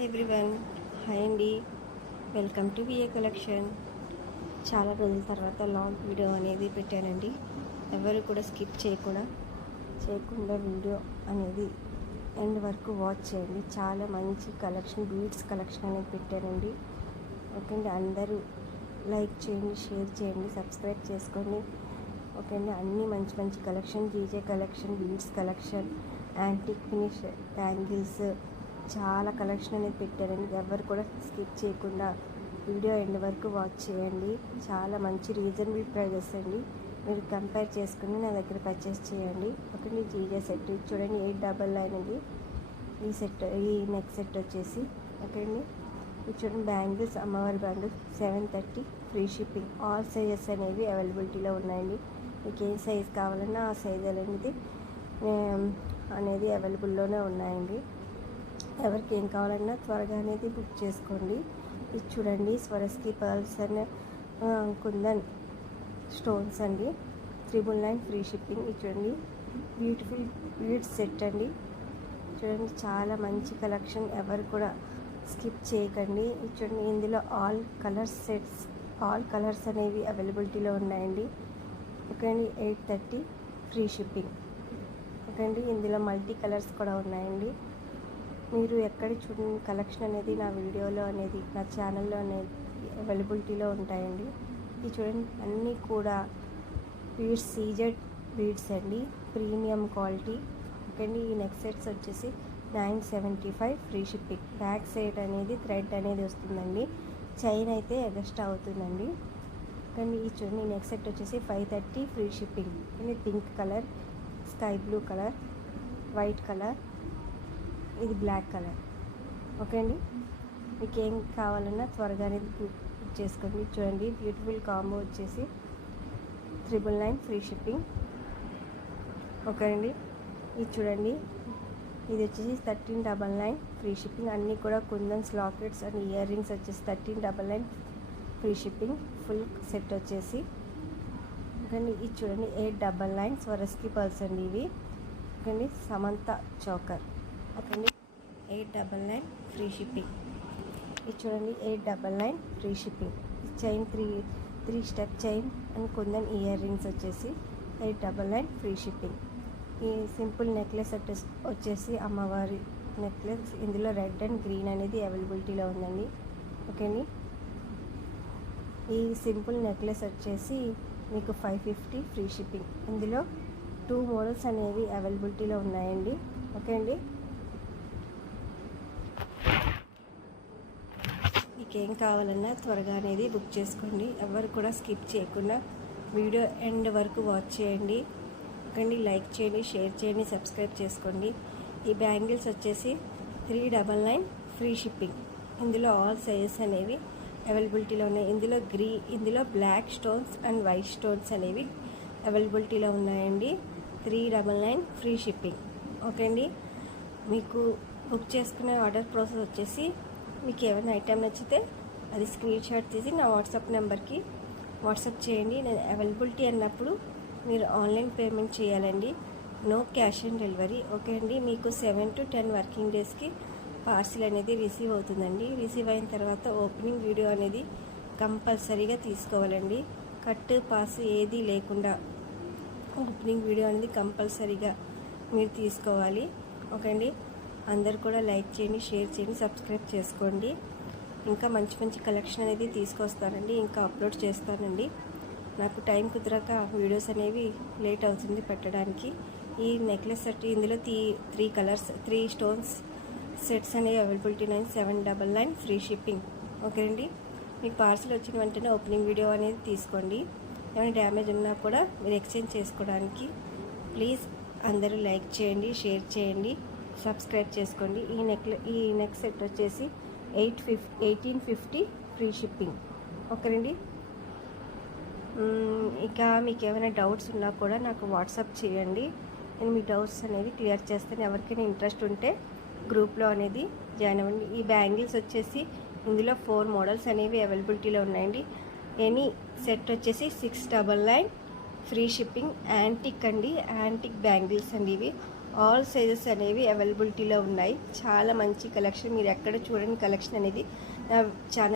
Hi everyone, hi అండి. Welcome to VA collection. చాలా రోజుల తర్వాత లాంగ్ వీడియో అనేది పెట్టానండి. ఎవరు కూడా స్కిప్ చేయకుండా వీడియో అనేది ఎండ్ వరకు వాచ్ చేయండి. చాలా మంచి కలెక్షన్, బీడ్స్ కలెక్షన్ అనేది పెట్టానండి. ఓకే అండి, అందరూ లైక్ చేయండి, షేర్ చేయండి, సబ్స్క్రైబ్ చేసుకోండి. ఓకే అండి, అన్నీ మంచి మంచి collection, GJ collection, beads collection, antique finish bangles, చాలా కలెక్షన్ అనేది పెట్టారండి. ఎవరు కూడా స్కిప్ చేయకుండా వీడియో ఎండ్ వరకు వాచ్ చేయండి. చాలా మంచి రీజనబుల్ ప్రైజెస్ అండి. మీరు కంపేర్ చేసుకుని నా దగ్గర పర్చేస్ చేయండి. ఒకటి జీజే సెట్ చూడండి, 899 అండి ఈ నెక్ సెట్ వచ్చేసి. ఓకే అండి, ఇది చూడండి బ్యాంగిల్స్, అమ్మవారి bangles 730 free shipping. All sizes అనేవి అవైలబిలిటీలో ఉన్నాయండి. మీకు ఏ సైజ్ కావాలన్నా ఆ సైజ్ అనేది అవైలబుల్లోనే ఉన్నాయండి. ఎవరికి ఏం కావాలన్నా త్వరగా అనేది బుక్ చేసుకోండి. ఇది చూడండి, స్వరస్కి పర్ల్స్ అండ్ కుందన్ స్టోన్స్ అండి, 999 ఫ్రీ షిప్పింగ్. ఇది చూడండి బ్యూటిఫుల్ బీడ్స్ సెట్ అండి. చూడండి చాలా మంచి కలెక్షన్, ఎవరు కూడా స్కిప్ చేయకండి. ఇది చూడండి, ఇందులో ఆల్ కలర్స్ అనేవి అవైలబిలిటీలో ఉన్నాయండి. ఓకే అండి, 830 ఫ్రీ షిప్పింగ్. ఓకే అండి, ఇందులో మల్టీ కలర్స్ కూడా ఉన్నాయండి. మీరు ఎక్కడ చూడని కలెక్షన్ అనేది నా వీడియోలో అనేది నా ఛానల్లో అనేది అవైలబిలిటీలో ఉంటాయండి. ఇది చూడండి, అన్నీ కూడా బీడ్స్, సీజెడ్ బీడ్స్ అండి, ప్రీమియం క్వాలిటీ. ఓకే అండి, ఈ నెక్ సెట్స్ వచ్చేసి 975 ఫ్రీ షిప్పింగ్. బ్యాక్ సైడ్ అనేది థ్రెడ్ అనేది వస్తుందండి, చైన్ అయితే ఎక్స్ట్రా అవుతుందండి. కానీ ఈ చూడండి, నెక్ సెట్ వచ్చేసి 530 ఫ్రీ షిప్పింగ్. ఇది pink colour, sky blue colour, white colour, ఇది బ్లాక్ కలర్. ఓకే అండి, మీకు ఏం కావాలన్నా త్వరగానే బుక్ చేసుకోండి. చూడండి బ్యూటిఫుల్ కాంబో వచ్చేసి 999 ఫ్రీ షిప్పింగ్. ఓకే అండి, ఇది చూడండి, ఇది వచ్చేసి 1399 ఫ్రీ షిప్పింగ్. అన్నీ కూడా కుందన్స్, లాకెట్స్ అండ్ ఇయర్ రింగ్స్ వచ్చేసి 1399 ఫ్రీ షిప్పింగ్. ఫుల్ సెట్ వచ్చేసి. ఓకే అండి, ఇది చూడండి 899 స్వరస్కి పర్ల్స్ అండి ఇవి. ఓకే అండి, సమంత చోకర్. ఓకే అండి, 899 ఫ్రీ షిప్పింగ్. ఇది చూడండి 899 free shipping. Chain three step chain and kundan ear rings వచ్చేసి 899 ఫ్రీ షిప్పింగ్. ఈ సింపుల్ నెక్లెస్ వచ్చేసి అమ్మవారి నెక్లెస్, ఇందులో రెడ్ అండ్ గ్రీన్ అనేది అవైలబిలిటీలో ఉందండి. ఓకే అండి, ఈ సింపుల్ నెక్లెస్ వచ్చేసి మీకు 550 ఫ్రీ షిప్పింగ్. ఇందులో 2 మోడల్స్ అనేవి అవైలబిలిటీలో ఉన్నాయండి. ఓకే అండి, మీకు ఏం కావాలన్నా త్వరగా అనేది బుక్ చేసుకోండి. ఎవరు కూడా స్కిప్ చేయకుండా వీడియో ఎండ్ వరకు వాచ్ చేయండి. ఓకే అండి, లైక్ చేయండి, షేర్ చేయండి, సబ్స్క్రైబ్ చేసుకోండి. ఈ బ్యాంగిల్స్ వచ్చేసి 399 ఫ్రీ షిప్పింగ్. ఇందులో ఆల్ సైజెస్ అనేవి అవైలబిలిటీలో ఉన్నాయి. ఇందులో black stones and white stones అనేవి అవైలబిలిటీలో ఉన్నాయండి. 399 ఫ్రీ షిప్పింగ్. ఓకే అండి, మీకు బుక్ చేసుకునే ఆర్డర్ ప్రాసెస్ వచ్చేసి, మీకు ఏమైనా ఐటెం నచ్చితే అది స్క్రీన్ షాట్ తీసి నా వాట్సాప్ నెంబర్కి వాట్సాప్ చేయండి. నేను అవైలబిలిటీ అన్నప్పుడు మీరు ఆన్లైన్ పేమెంట్ చేయాలండి, no cash on delivery. Okay అండి, మీకు 7 to 10 వర్కింగ్ డేస్కి పార్సిల్ అనేది రిసీవ్ అవుతుందండి. రిసీవ్ అయిన తర్వాత ఓపెనింగ్ వీడియో అనేది కంపల్సరీగా తీసుకోవాలండి. కట్ పాస్ ఏది లేకుండా ఓపెనింగ్ వీడియో అనేది కంపల్సరీగా మీరు తీసుకోవాలి. ఓకే అండి, అందరు కూడా లైక్ చేయండి, షేర్ చేయండి, సబ్స్క్రైబ్ చేసుకోండి. ఇంకా మంచి మంచి కలెక్షన్ అనేది తీసుకొస్తానండి, ఇంకా అప్లోడ్ చేస్తానండి. నాకు టైం కుదరక వీడియోస్ అనేవి లేట్ అవుతుంది పెట్టడానికి. ఈ నెక్లెస్ సెట్, ఇందులో 3 కలర్స్, 3 స్టోన్స్ సెట్స్ అనేవి అవైలబిలిటీ 799 ఫ్రీ షిప్పింగ్. ఓకే అండి, మీకు పార్సిల్ వచ్చిన వెంటనే ఓపెనింగ్ వీడియో అనేది తీసుకోండి. ఏమైనా డ్యామేజ్ ఉన్నా కూడా మీరు ఎక్స్చేంజ్ చేసుకోవడానికి ప్లీజ్ అందరూ లైక్ చేయండి, షేర్ చేయండి, సబ్స్క్రైబ్ చేసుకోండి. ఈ నెక్ సెట్ వచ్చేసి 1850 ఫ్రీ షిప్పింగ్. ఓకేనండి, ఇక మీకు ఏమైనా డౌట్స్ ఉన్నా కూడా నాకు వాట్సాప్ చేయండి. నేను మీ డౌట్స్ అనేది క్లియర్ చేస్తాను. ఎవరికైనా ఇంట్రెస్ట్ ఉంటే గ్రూప్లో అనేది జాయిన్ అవ్వండి. ఈ బ్యాంగిల్స్ వచ్చేసి ఇందులో 4 మోడల్స్ అనేవి అవైలబిలిటీలో ఉన్నాయండి. ఎనీ సెట్ వచ్చేసి 699 ఫ్రీ షిప్పింగ్. యాంటిక్ అండి, యాంటిక్ బ్యాంగిల్స్ అండి ఇవి. ఆల్ సైజెస్ అనేవి అవైలబిలిటీలో ఉన్నాయి. చాలా మంచి కలెక్షన్, మీరు ఎక్కడ చూడని కలెక్షన్ అనేది నా ఛానల్